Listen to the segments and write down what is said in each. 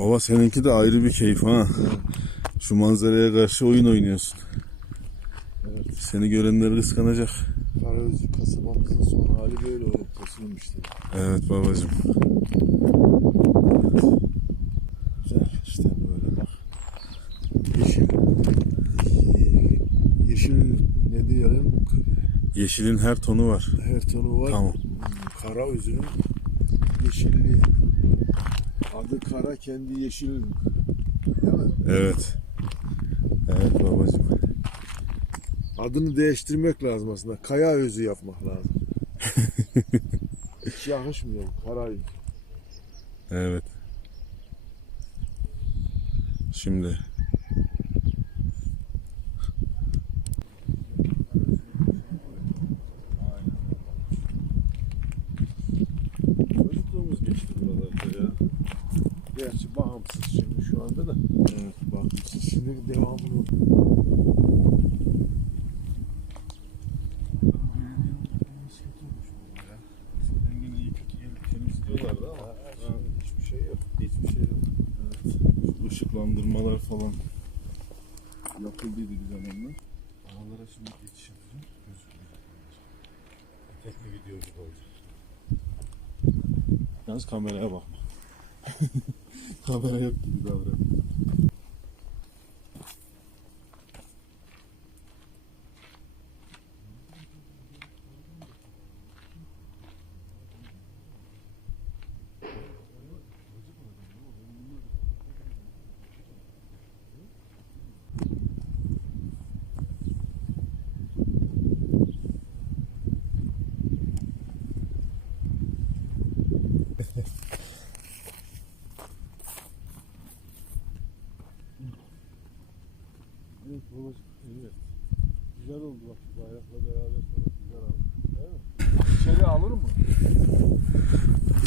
Baba seninki de ayrı bir keyif ha. Şu manzaraya karşı oyun oynuyorsun. Evet. Seni görenler kıskanacak. Karaözü kasabamızın son hali böyle. Tosunum işte. Evet babacığım. Güzel işte böyle bak. Yeşil. Yeşil ne diyelim? Yeşilin her tonu var. Her tonu var. Tamam. Kara özünün yeşilliği. Adı kara kendi yeşil. Değil mi? Evet. Evet babacığım. Adını değiştirmek lazım aslında. Kaya özü yapmak lazım. Hiç yakışmıyor. Kara özü. Evet. Şimdi. Hiçbir şey yok. hiçbir şey yok. Evet. Şu ışıklandırmalar falan yapıldıydı bir zamanlar. Havalara şimdi geçiş yapacağım. Gözükmüyor. Tekne gibi olacak. Yalnız kameraya bakma. Kamera yok gibi davran. Evet babacığım. Evet. Güzel oldu bak şu bayrakla beraber sana güzel aldı. Değil mi? İçeri alır mı?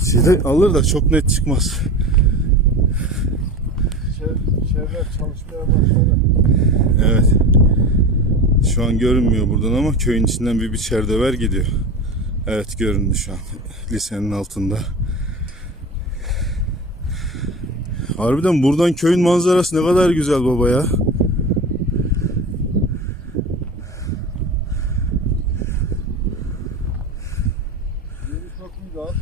İçeri alır da çok net çıkmaz. İçeri, içeriler çalışmaya başladı. Evet. Şu an görünmüyor buradan ama köyün içinden bir biçer döver gidiyor. Evet göründü şu an. Lisenin altında. Harbiden buradan köyün manzarası ne kadar güzel baba ya. Yeni kapıyı da al.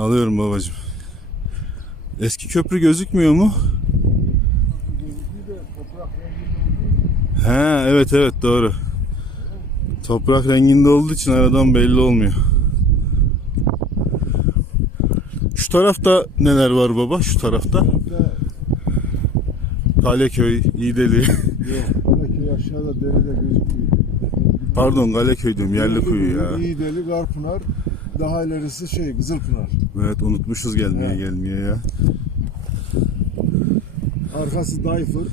Alıyorum babacığım. Eski köprü gözükmüyor mu? He evet evet doğru. Toprak renginde olduğu için aradan belli olmuyor. Şu tarafta neler var baba? Şu tarafta. Kaleköy, İdeli. yok. Aşağıda derede gözükmüyor. Pardon Kaleköy diyorum. Yerlikuyu ya. İyi deli Garpınar. Daha ilerisi şey Kızılpınar. Evet unutmuşuz gelmeye Evet. gelmeye ya. Arkası Dayfır.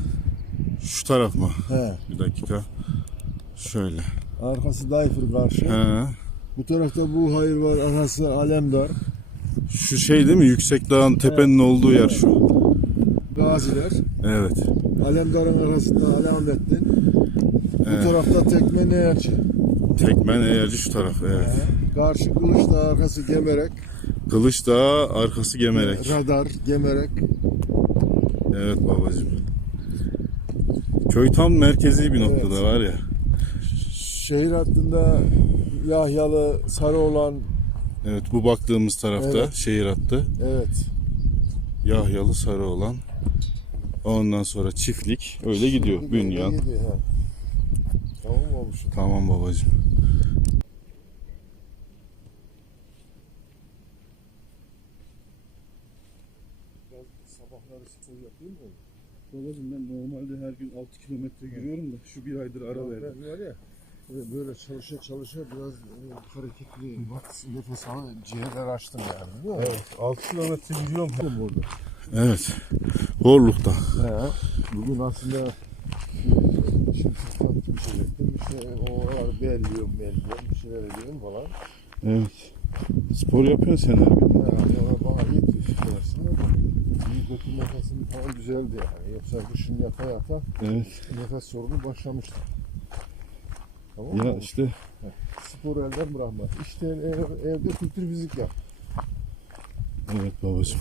Şu taraf mı? He. Bir dakika. Şöyle. Arkası Dayfır karşı. He. Bu tarafta bu hayır var. Arkası Alemdar. Şu şey değil mi? Yüksek dağın tepenin olduğu yer şu. Gaziler. Evet. Alemdar'ın arasında Alamettin. Bu Evet. tarafta Tekme Nehirci. Tekmen eğerci şu taraf. Evet. Karşı Kılıçdağ arkası Gemerek. Kılıç Dağı arkası Gemerek. Radar Gemerek. Evet babacığım. Köy tam merkezi bir noktada Evet. var ya. Şehir hattında Yahyalı, Sarıoğlan. Evet bu baktığımız tarafta Evet. şehir hattı. Evet. Yahyalı Sarıoğlan. Ondan sonra çiftlik. Öyle gidiyor. Bünyan. Gidiyor? Tamam babacığım. Sabahları spor yapayım mı? Babacığım ben normalde her gün 6 kilometre yürüyorum da şu bir aydır ara verdim. Ben var ya böyle- böyle çalışa çalışa biraz e, hareketli bak nefes al ciğerler açtım yani biliyor musun? Evet 6 kilometre yürüyorum. Evet. burada. Evet. Horluk'ta. He. Bugün aslında e, şimdi fırsat düşecektim işte o aralar belliyorum belliyorum bir şeyler ediyorum falan. Evet. Spor yapıyorsun sen her gün. Yani ona bana yetiyor işte aslında. Kötü nefesim falan güzeldi yani. Yoksa kışın yata yata Evet. nefes sorunu başlamıştı. Tamam Ya mı? işte Spor elden bırakma. İşte ev- evde kültür fizik yap. Evet babacığım.